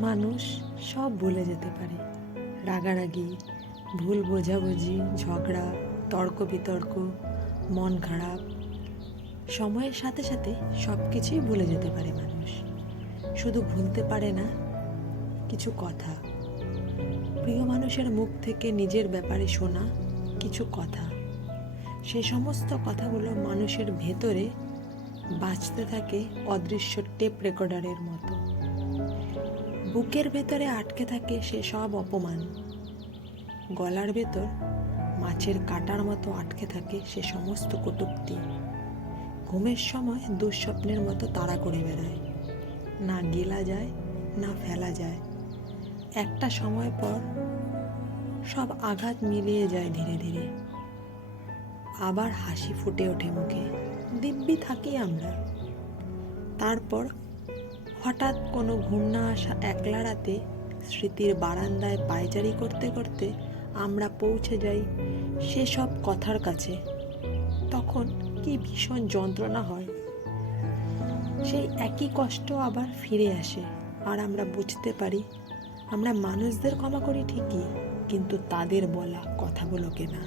মানুষ সব ভুলে যেতে পারে। রাগারাগি, ভুল বোঝাবুঝি, ঝগড়া, তর্ক বিতর্ক, মন খারাপ। সময়ের সাথে সাথে সব কিছুই ভুলে যেতে পারে মানুষ। শুধু ভুলতে পারে না কিছু কথা। প্রিয় মানুষের মুখ থেকে নিজের ব্যাপারে শোনা কিছু কথা, সে সমস্ত কথাগুলো মানুষের ভেতরে বাজতে থাকে অদৃশ্য টেপ রেকর্ডারের মতো। বুকের ভেতরে আটকে থাকে সে সব অপমান। গলার ভেতর মাছের কাঁটার মতো আটকে থাকে সে সমস্ত কটূক্তি। ঘুমের সময় দুঃস্বপ্নের মতো তাড়া করে বেড়ায়, না গেলা যায় না ফেলা যায়। একটা সময় পর সব আঘাত মিলিয়ে যায় ধীরে ধীরে। আবার হাসি ফুটে ওঠে মুখে, দিব্যি থাকি আমরা। তারপর হঠাৎ কোনো ঘুম না আসা একলা রাতে স্মৃতির বারান্দায় পায়চারি করতে করতে আমরা পৌঁছে যাই সেসব কথার কাছে। তখন কি ভীষণ যন্ত্রণা হয়। সেই একই কষ্ট আবার ফিরে আসে, আর আমরা বুঝতে পারি আমরা মানুষদের ক্ষমা করি ঠিকই, কিন্তু তাদের বলা কথাগুলোকে না।